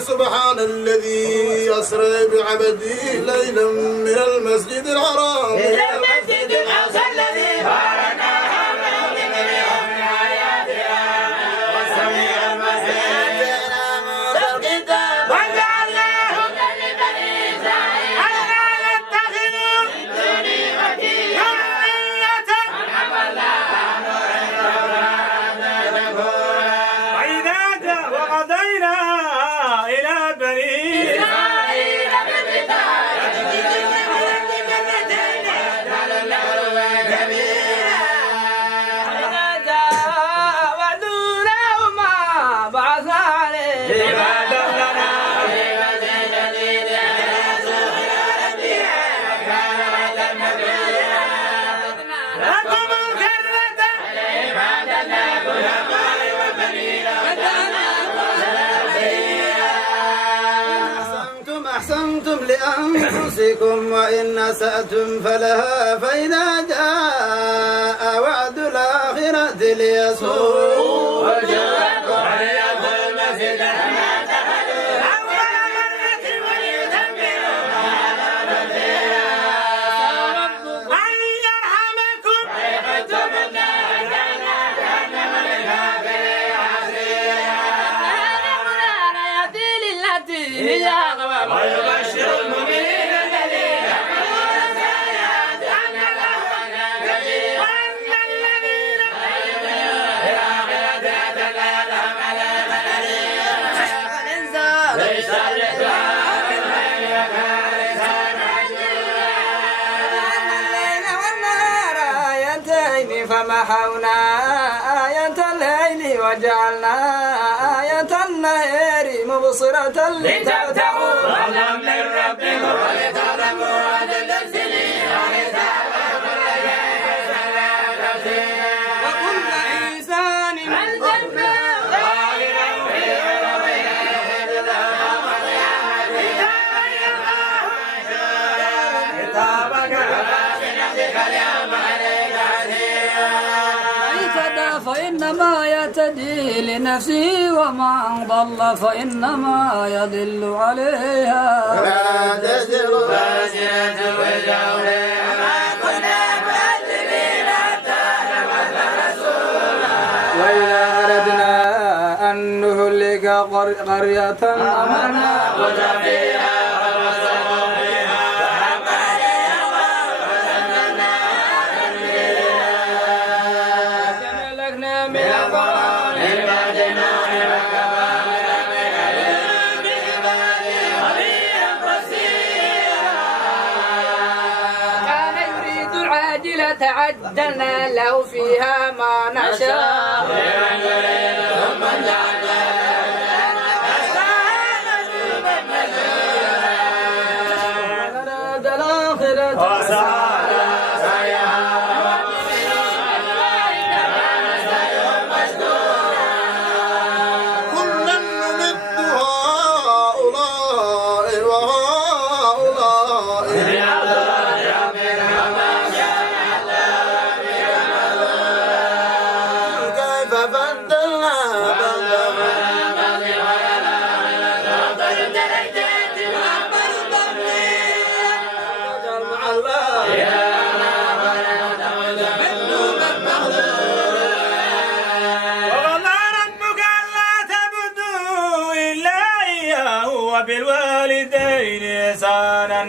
سبحان الذي أسرى بعبده ليلا من المسجد الحرام إلى المسجد الأقصى الذي باركنا حوله لنريه من آياتنا وسميع البصير الكتاب وجعلناه هدى لبني إسرائيل ألا يتخذوا من دوني وكيلا ذرية من حملناها وإذا جاء وقضينا إلى بني إسرائيل بالكتاب وإذا جاء وعدنا وما بعثنا عليه عبادا لنا لكم الكرة أحسنتم لأنفسكم وإن أسأتم فلها فإذا جاء وعد الآخرة ليسوء وجوهكم وليدخل المسجد كما دخلوا أول مرة وليتبروا أن يرحمكم فيقتم النار جهنم للكافرين حصيرا يأتي للتي هي أقوم ويبشر المؤمنين الذين يعملون الصالحات أن لهم أجرا وأن الذين في الآخرة أعتدنا لهم عذابا أليما الإنسان ليس للدعاء بالخير وكان الليل والنهار آيتين فمحونا آية الليل وجعلنا آية النهار مبصرة لتبتغوا فضلا من ربكم ولتعلموا عدد السنين وحسابا وكل إنسان ألزمناه طائره في كتابك بنفسك اليوم عليك حسيبا اهتدى فإنما يهتدي لنفسه ومن ضل فإنما يضل عليها لا تزر وازرة وزر وما كنا مؤذبين حتى نبعث رسولا وإذا أردنا أن نهلك قرية أمرنا مترفيها وبصروا فيها وحق عليها وزمنا كم أهلكنا من من القرون من بعد نوح وكفى بربك بعباده خبيرا بصيرا كان يريد العاجلة عجلنا له فيها ما نشاء لمن يريد ثم جعلنا أراد الآخرة كلا نمد هؤلاء وهؤلاء كيف بدلنا مع الله وقضى ربك ألا تعبدوا إلا إياه وبالوالدين إحسانا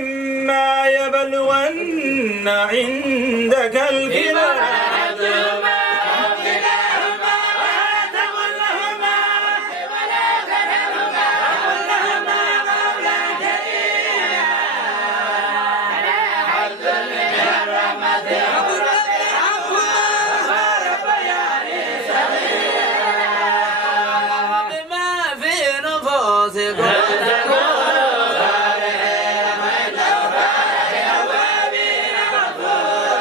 إما يبلغن عندك الكبر أحدهما أو كلاهما ولا تقل لهما ولا تنهرهما وقل لهما قولا كريما حظ من الرحمة وقل رب ارحمهما وربياني صغيرا بما في نفوسكم تكونوا صالحين فإنه كان لأوابين غفورا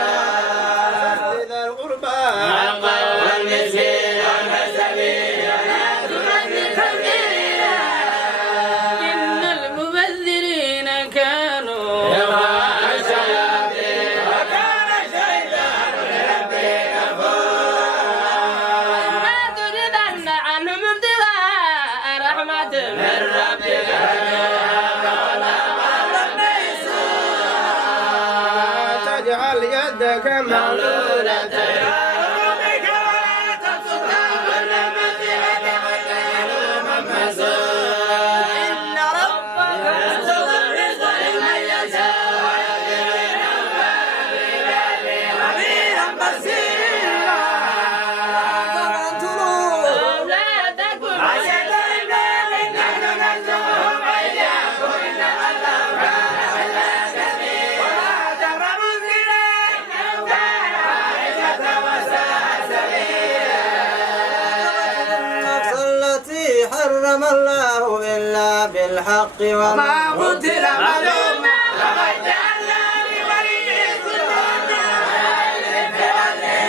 حرم الله إلا بالحق وما قتل معلوما لقد جعلنا لولي سلطانا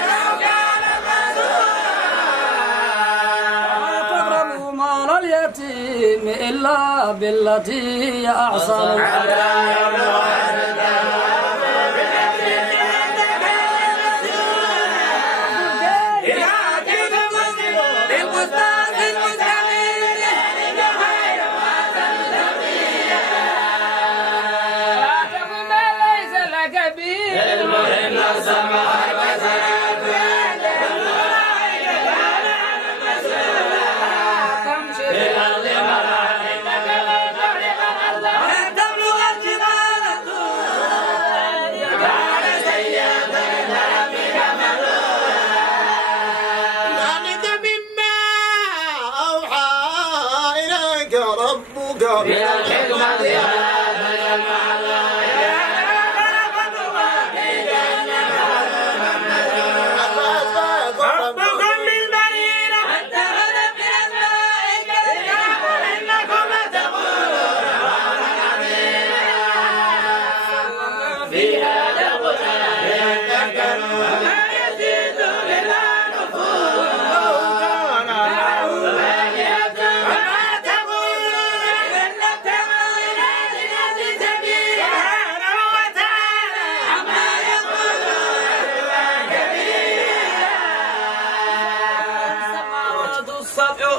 لو كان ولا تقربوا مال اليتيم إلا بالتي هي أحسن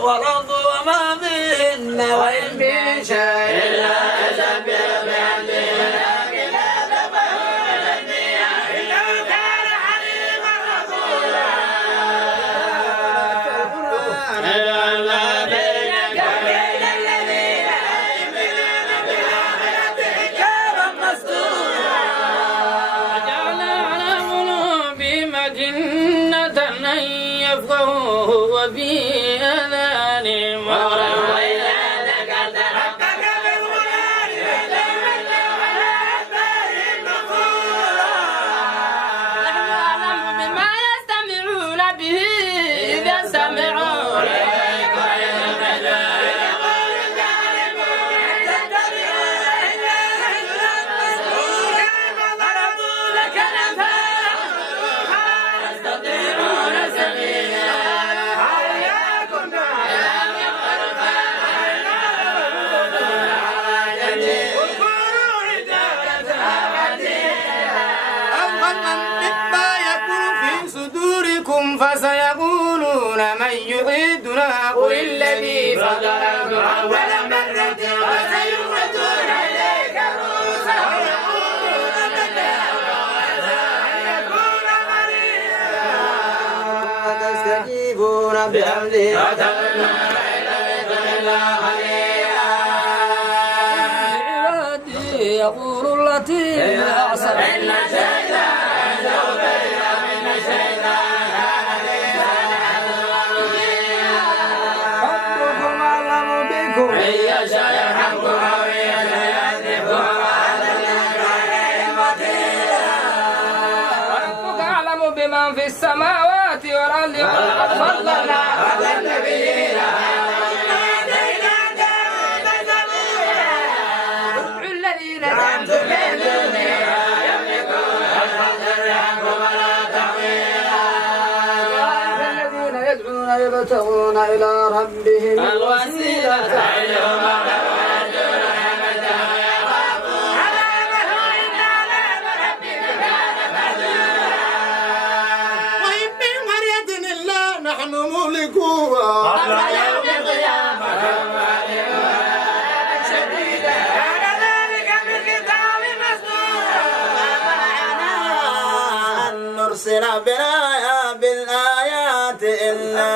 والأرض وما بهن وإن من شيء إلا يسبح بحمده ولكن لا تفقهون تسبيحه إنه كان حليما غفورا اجعلنا بينك وبين الذين لا يؤمنون بالآخرة حجابا مستورا وجعلنا على قلوبهم أكنة أن يفقهوه وفي آذانهم وقرا وإذا ذكرت ربك بالقرآن فتولوا على أدبارهم نفورا نحن أعلم بما يستمعون به إذ يستمعون إليك ويتبعون يقول الظالمون تتبعون إلا رجلا مسحورا ضربوا لك الأمثال يستطيعون سبيلا فسيقولون من يعيدنا قل الذي فطرنا أول مرة وسيردون إليك رؤوسهم يقولون متى يكون قريبا تستجيبون بأمره وتظنون إلى ذكر الله قليلا عبادي يقول التي هي أحسن إن الشيطان سوف يلعب من الشيطان ربكم أعلم بكم إن يشاء يرحمكم أو إن يشاء يعذبكم وأعلم عليهم وكيلا ربك أعلم بمن في السماوات والأرض ولقد فضلنا على النبيين وآتينا داود زبورا ادعوا الذين زعمتم من دونه يملكون الحق يرحمكم ولا تحويلا الذين يدعون يبتغون إلى ربهم الوسيلة أيهم أقرب ويرجون رحمته ويخافون عذابه إن عذاب ربك كان محذورا وإن من قرية إلا نحن مهلكوها قبل يوم القيامة هم عالمون شديدا كان ذلك في الكتاب مسطورا وما منعنا أن ربنا بالآيات إلا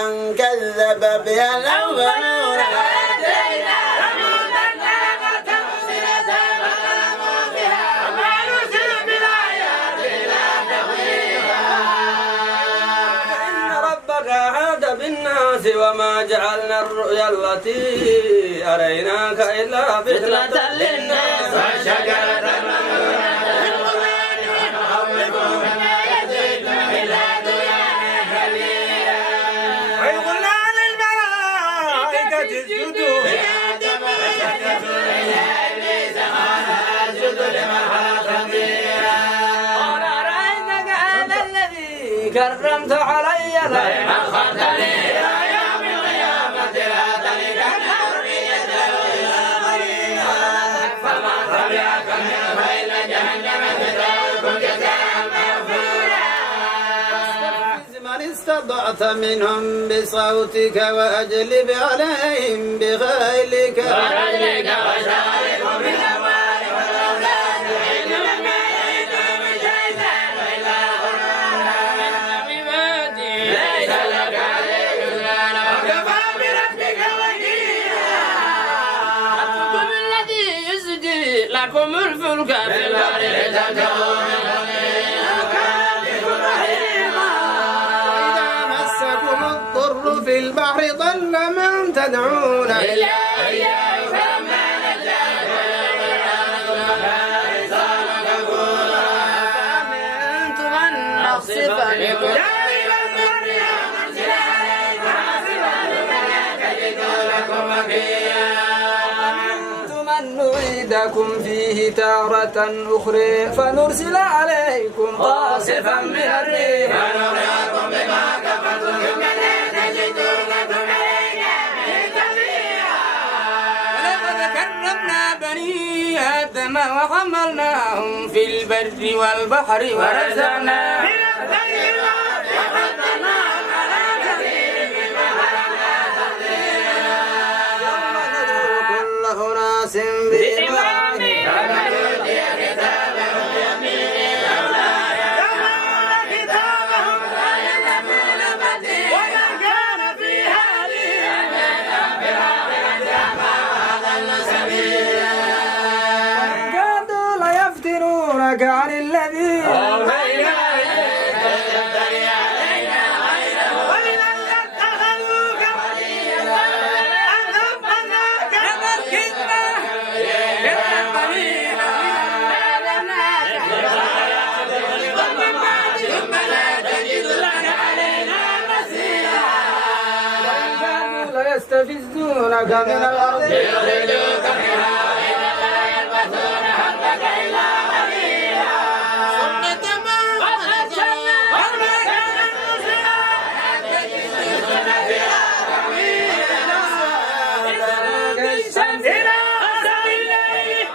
أن كذب بها الأولون بالناس وما جعلنا الرؤيا التي أريناك إلا فتنة للناس وشجرة وقلنا للملائكة اسجدوا لآدم فسجدوا إلا إبليس قال أسجد لمن خلقت قال أرأيتك هذا الذي كرمت علي لئن أخرتني إلى يوم القيامة لأتينك ذريته إلى غيرها فمن تبعك منه فإن جهنم جزاؤكم جزاء موفورا من استطعت منهم بصوتك وأجلب عليهم بخيلك ورجلك وشاركهم بالأموال والأولاد وإنما يعدهم الشيطان إلا غرورا عبادي ليس لك عليه سلطان وكفى بربك وكيلا ربكم الذي يسجي لكم الفلك في البحر لتبتغوا من فضله وكان بكم رحيما وإذا مسكم الضر في البحر ضل من تدعون إلا إياه فلما نجاكم فأمنتم أن نخسف بكم أمنتم أن نعيدكم فيه تارة أخرى فنرسل عليكم قاصفا من الريح فنغرقكم بما كفرتم ثم لا تجدوا لكم علينا به تبيعا ولقد كرمنا بني آدم وحملناهم في البر والبحر ورزقناهم من الطيبات وفضلناهم على كثير ممن خلقنا تفضيلا يوم ندعو كل أناس بإمامهم فمن أوتي كتابه بيمينه يقرؤون كتابهم لا يظلمون فتيلا وما كان في هذه بالآخرة أعمى وأضل سبيلا وإن كادوا ليفتنونك عن الذي أوحينا إليك لتفتري علينا غيره وإذا لاتخذوك وليا أن ربناك فذكرنا إلا قليلا آذناك ومن بعد ثم لا تجد لك علينا نصيرا وإن كانوا ليستفزونك من الأرض ليخرجوك منها وإذا لا يلبثون حقك إلا قليلا سنة من قد أرسلنا وما كان مرسلا لا تجد لسنتنا تحويلا بالشمس إلى غسق الليل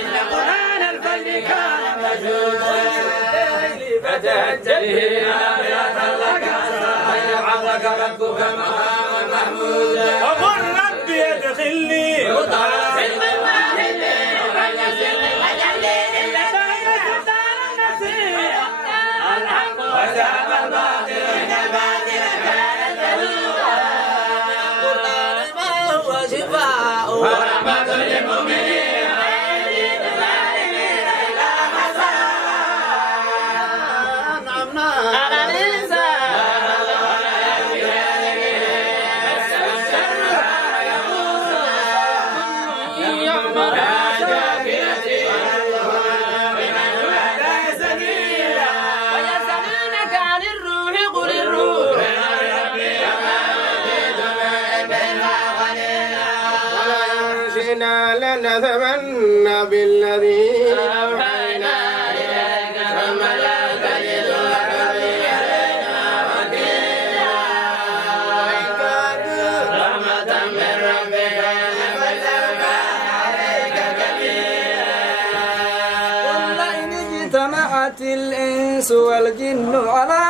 إن قرآن الفجر كان مشهودا فتهجد به نافلة لك عسى أن يبعثك ربك مقاما محمودا وقل رب ادخلني مطهرا في الماء الليل والنسل وجليل الحق وذهب الباطل إن الباطل كان زهوقا القرآن ما هو شفاء ورحمة للمؤمنين ويزيد الظالمين إلا خسارا أنعمنا على الإنسان ويسألونك عن الروح قل الروح من ربي ولئن شئنا لنذهبن بالذي أوحينا إليك ثم لا تجد لك به علينا وكيلا وإن كانوا رحمة من ربك فسوف عليك كبيرا قل إن اجتمعت الإنس والجن على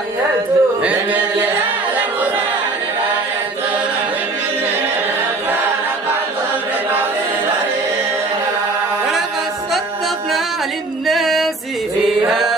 أن يأتوا بمثل هذا القرآن لا يأتون بمثله كان بعضهم لبعض ظهيرا ولقد صدقنا للناس في هذا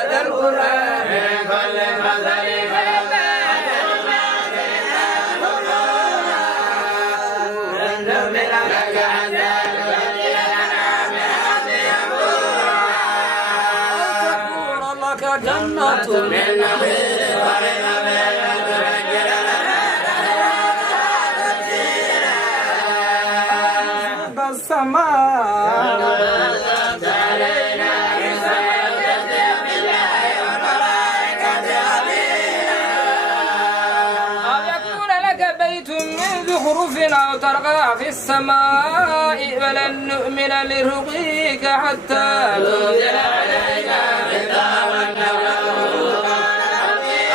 أو ترقى في السماء ولن نؤمن لرقيك حتى تنزل علينا كتابا نقرأه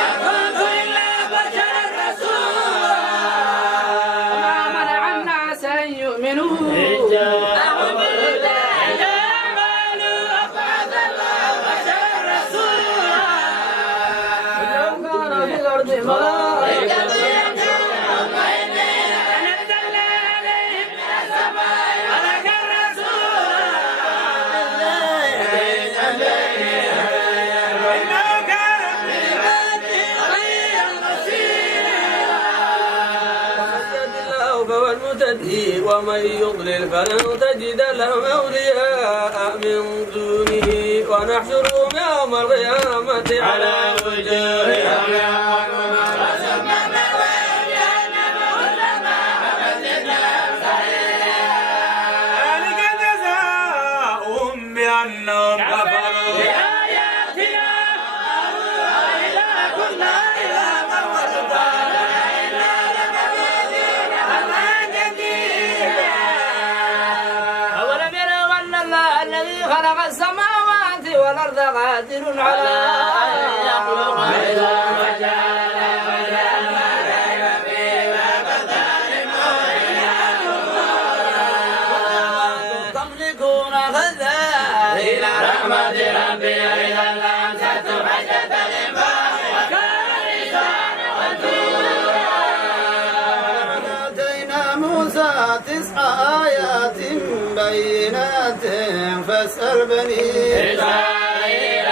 أكنت إلا بشرا رسولا وما منع الناس أن يؤمنوا أعوذ بالله يعملوا أبعث الله بشرا رسولا لو كان في الأرض ملائكة ومن يضلل فلن تجد لهم أولياء من دونه ونحشرهم يوم القيامة على وجوههم ذلك جزاؤهم بأنهم كفروا بآياتنا وإذا كنا إلى خلق السماوات والأرض قادر على أن يخلق مثلهم وجعل ما ريب فيه وكذلك تملكون خزائن رحمة ربي إذا لم تكن حجة لله وكان الإنسان قتورا آتينا موسى 9 آيات بينات فاسأل بني إسرائيل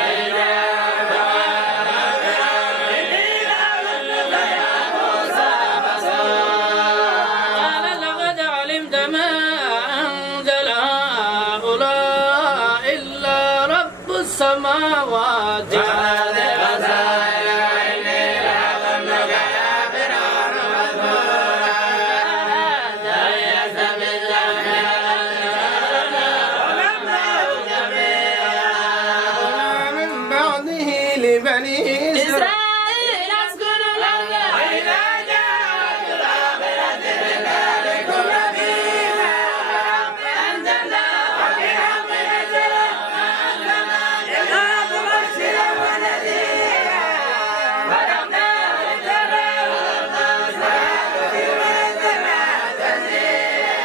قال لقد علمت ما أنزل هؤلاء إلا رب السماوات لبني إسرائيل أسكن الأرض وإذا جاءت الآخرة لذلكم نبينا أنزلنا وبحق نزلا وأنزلنا إلا مبشرا ونذيرا ولمنا لترى والناس ونزلنا تنزيلا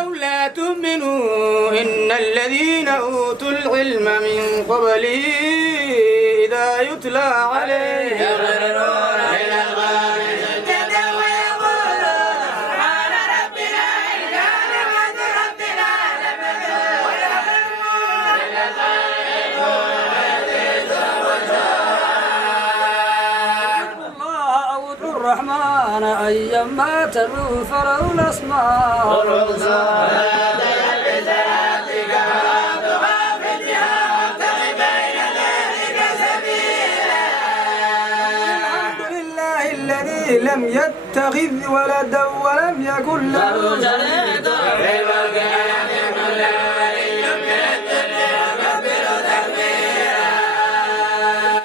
أو لا تؤمنوا إن الذين أوتوا العلم من قبله إذا يتلى عليهم يخرون إلى الغار سجدا ويقولون سبحان ربنا إن كان وعد ربنا لمفعولا ويخرون إلى الله أو الرحمن أيما تدعوا فله الأسماء الحسنى لم يتخذ ولدا ولم يكن له شريك